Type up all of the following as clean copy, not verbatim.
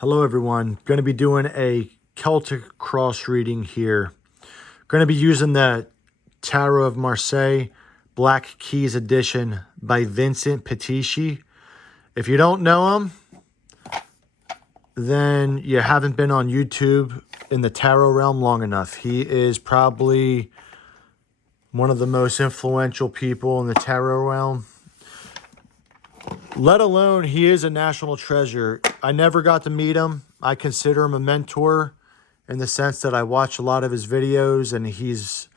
Hello everyone, going to be doing a Celtic cross reading here. Going to be using the Tarot of Marseille Black Keys edition by Vincent Pitisci. If you don't know him, then you haven't been on YouTube in the tarot realm long enough. He is probably one of the most influential people in the tarot realm. Let alone he is a national treasure. I never got to meet him. I consider him a mentor in the sense that I watch a lot of his videos and he's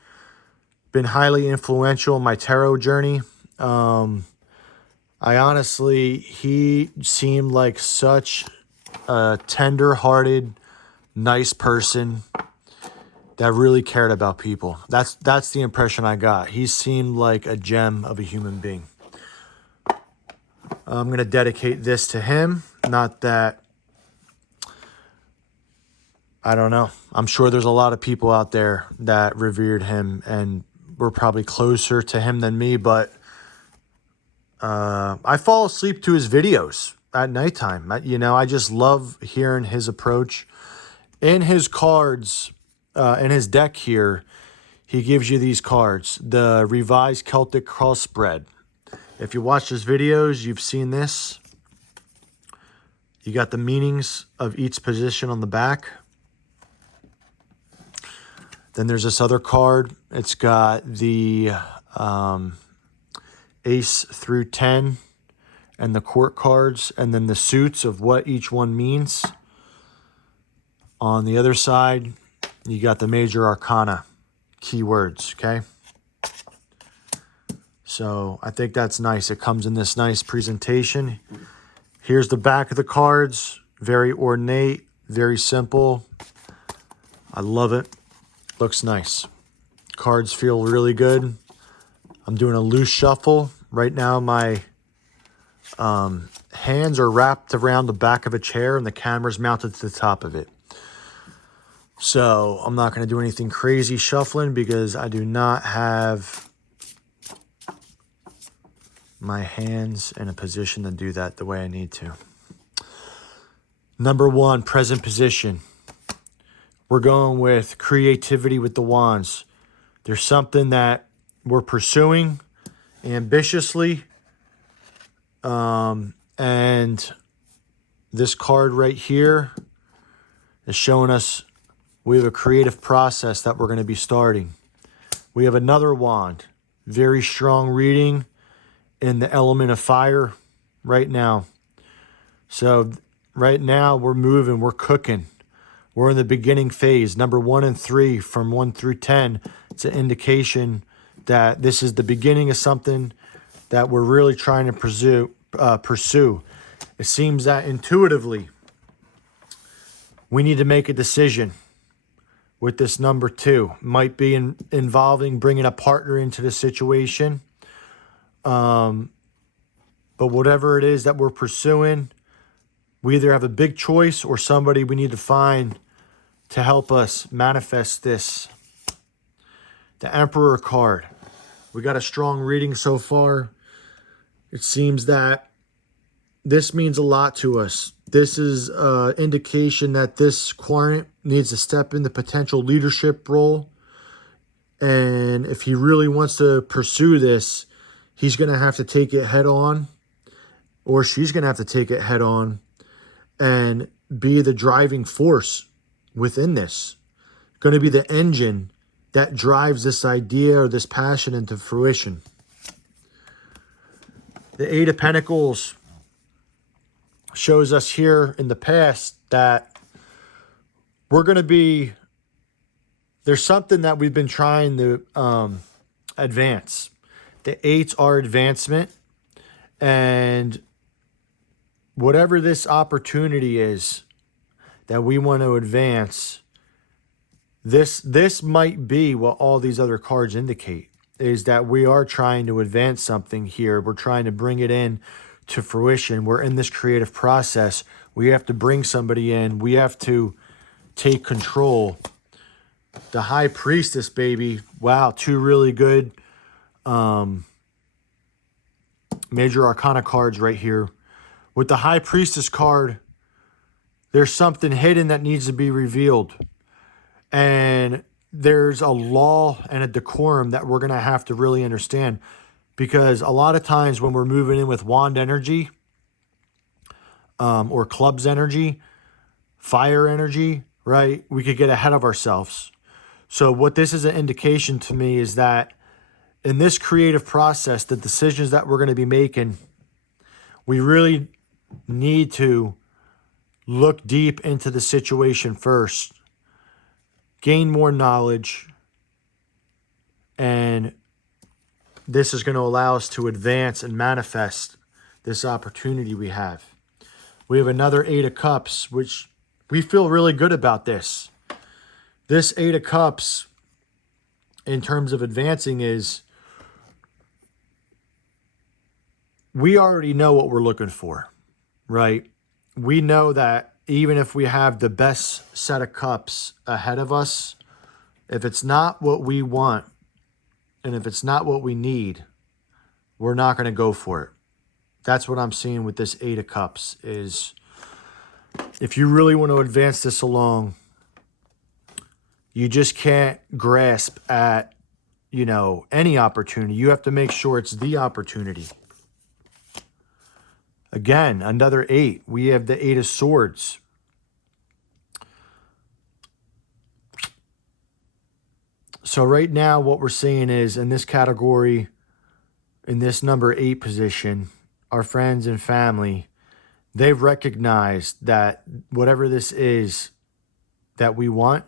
been highly influential in my tarot journey. I honestly, he seemed like such a tender-hearted, nice person that really cared about people. That's the impression I got. He seemed like a gem of a human being. I'm going to dedicate this to him. Not that, I don't know. I'm sure there's a lot of people out there that revered him and were probably closer to him than me, but I fall asleep to his videos at nighttime. I just love hearing his approach. In his cards, in his deck here, he gives you these cards. The Revised Celtic Cross Spread. If you watch his videos, you've seen this. You got the meanings of each position on the back. Then there's this other card. It's got the Ace through 10 and the court cards, and then the suits of what each one means. On the other side, you got the major arcana keywords, okay? So I think that's nice. It comes in this nice presentation. Here's the back of the cards. Very ornate, very simple. I love it. Looks nice. Cards feel really good. I'm doing a loose shuffle. Right now my hands are wrapped around the back of a chair and the camera's mounted to the top of it. So I'm not going to do anything crazy shuffling because I do not have my hands in a position to do that the way I need to. Number one, present position. We're going with creativity with the wands. There's something that we're pursuing ambitiously. And this card right here is showing us we have a creative process that we're going to be starting. We have another wand. Very strong reading in the element of fire right now. So right now we're moving, we're cooking. We're in the beginning phase. Number 1 and 3 from 1 through 10. It's an indication that this is the beginning of something that we're really trying to pursue. It seems that intuitively we need to make a decision with this number 2. Might be involving bringing a partner into the situation. But whatever it is that we're pursuing, we either have a big choice or somebody we need to find to help us manifest this. The Emperor card. We got a strong reading so far. It seems that this means a lot to us. This is an indication that this client needs to step in the potential leadership role. And if he really wants to pursue this, he's going to have to take it head on, or she's going to have to take it head on and be the driving force within this. Going to be the engine that drives this idea or this passion into fruition. The Eight of Pentacles shows us here in the past that we're going to be, there's something that we've been trying to advance. The eights are advancement, and whatever this opportunity is that we want to advance, this might be what all these other cards indicate, is that we are trying to advance something here. We're trying to bring it in to fruition. We're in this creative process. We have to bring somebody in. We have to take control. The High Priestess, baby. Wow, 2 really good major arcana cards right here. With the High Priestess card, There's something hidden that needs to be revealed. And there's a law and a decorum that we're going to have to really understand. Because a lot of times when we're moving in with wand energy, or clubs energy, fire energy, right? We could get ahead of ourselves. So what this is an indication to me is that in this creative process, the decisions that we're going to be making, we really need to look deep into the situation first, gain more knowledge, and this is going to allow us to advance and manifest this opportunity we have. We have another Eight of Cups, which we feel really good about this. This Eight of Cups, in terms of advancing, is we already know what we're looking for, right? We know that even if we have the best set of cups ahead of us, if it's not what we want and if it's not what we need, we're not going to go for it. That's what I'm seeing with this Eight of Cups is if you really want to advance this along, you just can't grasp at, any opportunity. You have to make sure it's the opportunity. Again, another 8. We have the 8 of Swords. So right now what we're seeing is in this category, in this number 8 position, our friends and family, they've recognized that whatever this is that we want,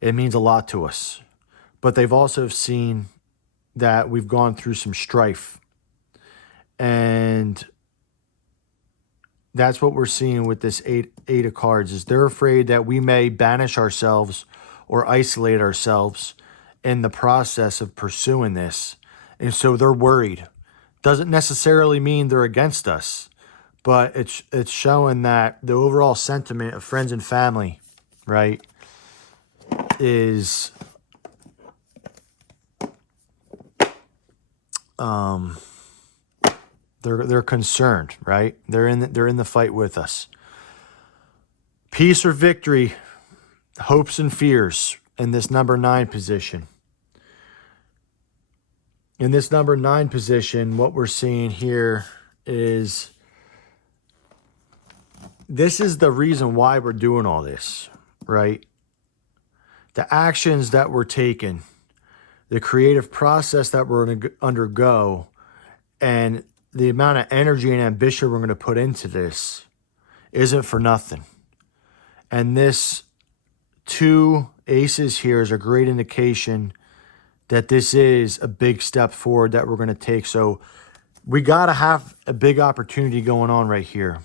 it means a lot to us. But they've also seen that we've gone through some strife. And that's what we're seeing with this eight of cards, is they're afraid that we may banish ourselves or isolate ourselves in the process of pursuing this. And so they're worried. Doesn't necessarily mean they're against us, but it's showing that the overall sentiment of friends and family, right, is they're concerned, right? They're in the fight with us. Peace or victory, hopes and fears in this number 9 position. In this number 9 position, what we're seeing here is this is the reason why we're doing all this, right? The actions that we're taking, the creative process that we're going to undergo, and the amount of energy and ambition we're going to put into this isn't for nothing. And this 2 aces here is a great indication that this is a big step forward that we're going to take. So we got to have a big opportunity going on right here.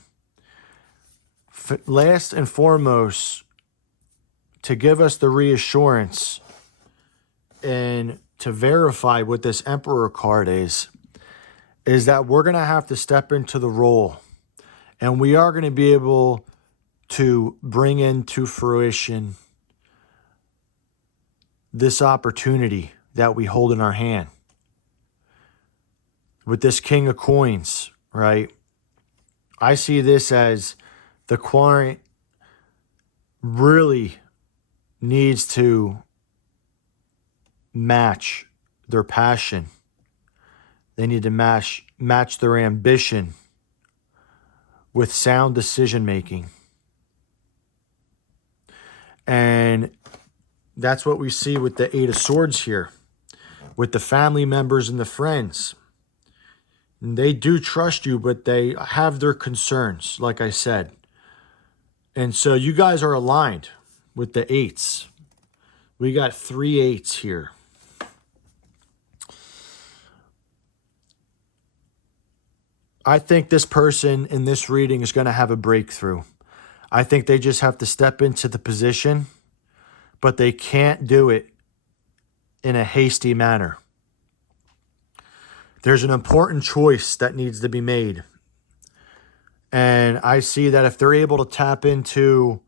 Last and foremost, to give us the reassurance and to verify what this Emperor card is that we're going to have to step into the role, and we are going to be able to bring into fruition this opportunity that we hold in our hand. With this King of Coins, right? I see this as the client really needs to match their passion. They need to match their ambition with sound decision making. And that's what we see with the 8 of Swords here, with the family members and the friends. And they do trust you, but they have their concerns, like I said. And so you guys are aligned with the 8s. We got 3 8s here. I think this person in this reading is going to have a breakthrough. I think they just have to step into the position, but they can't do it in a hasty manner. There's an important choice that needs to be made. And I see that if they're able to tap into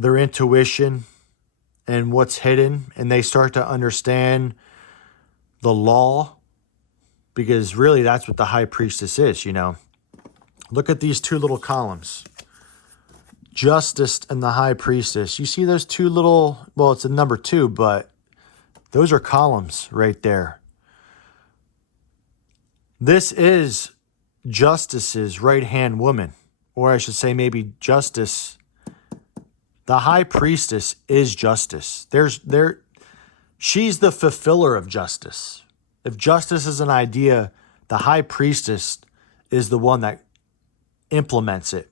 their intuition and what's hidden, and they start to understand the law, because really that's what the High Priestess is, Look at these two little columns. Justice and the High Priestess. You see those two little, well, it's a number 2, but those are columns right there. This is Justice's right-hand woman, or I should say maybe Justice. The High Priestess is Justice. She's the fulfiller of justice. If justice is an idea, the High Priestess is the one that implements it.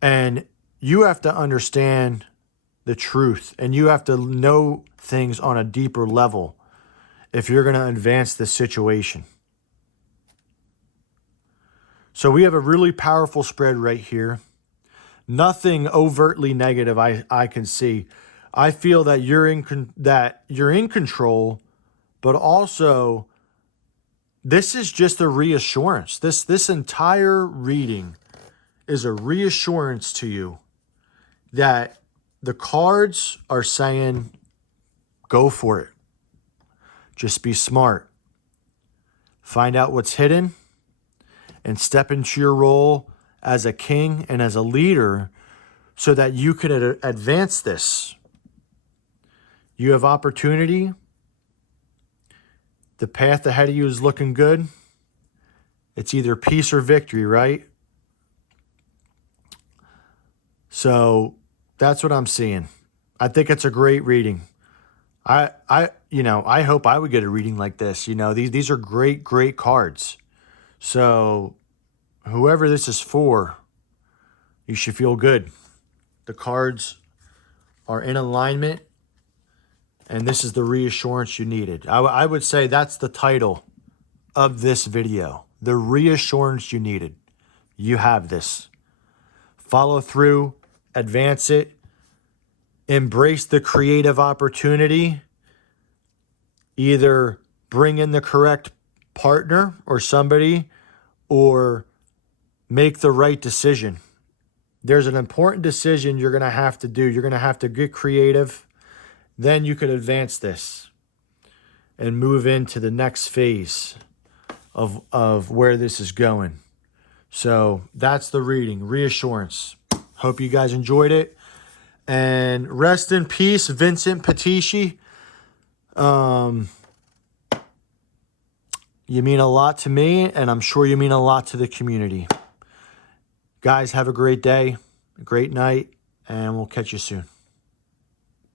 And you have to understand the truth, and you have to know things on a deeper level if you're going to advance this situation. So we have a really powerful spread right here. Nothing overtly negative I can see. I feel that you're in control, but also this is just a reassurance. This entire reading is a reassurance to you that the cards are saying, go for it. Just be smart. Find out what's hidden and step into your role as a king and as a leader so that you can advance this. You have opportunity. The path ahead of you is looking good. It's either peace or victory, right? So that's what I'm seeing. I think it's a great reading. I hope I would get a reading like this. These are great cards. So whoever this is for, you should feel good. The cards are in alignment, and this is the reassurance you needed. I would say that's the title of this video. The reassurance you needed. You have this. Follow through, advance it, embrace the creative opportunity. Either bring in the correct partner or somebody, or make the right decision. There's an important decision you're going to have to do. You're going to have to get creative. Then you can advance this and move into the next phase of where this is going. So that's the reading. Reassurance. Hope you guys enjoyed it. And rest in peace, Vincent Pitisci. You mean a lot to me, and I'm sure you mean a lot to the community. Guys, have a great day, a great night, and we'll catch you soon.